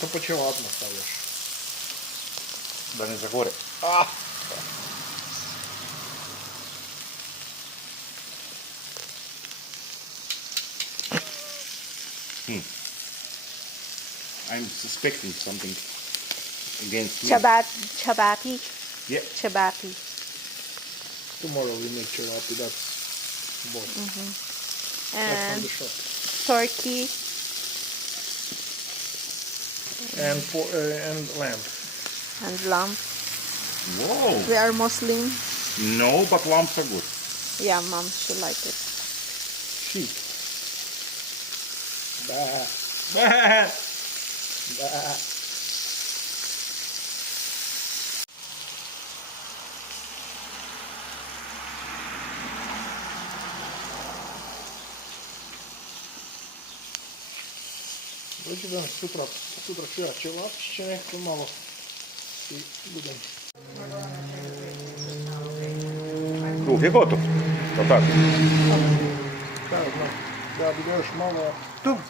To počelatno stavljaš. Da ne zagore. I'm suspecting something against me. Chevapi. Yeah. Chevapi. Tomorrow we make chevapi, that's bought. That's from And the shop. turkey. And lamb. And lamb. Whoa. We are Muslim. No, but lumps are good. Yeah, mom, she like it. Sheep. Bah. Bah. Bah. Dođi da sutra ću ja ćevapčiće nekako malo i budem. Kruh je gotov. To tako. Da, znam. Da bi ga još malo... Dobro.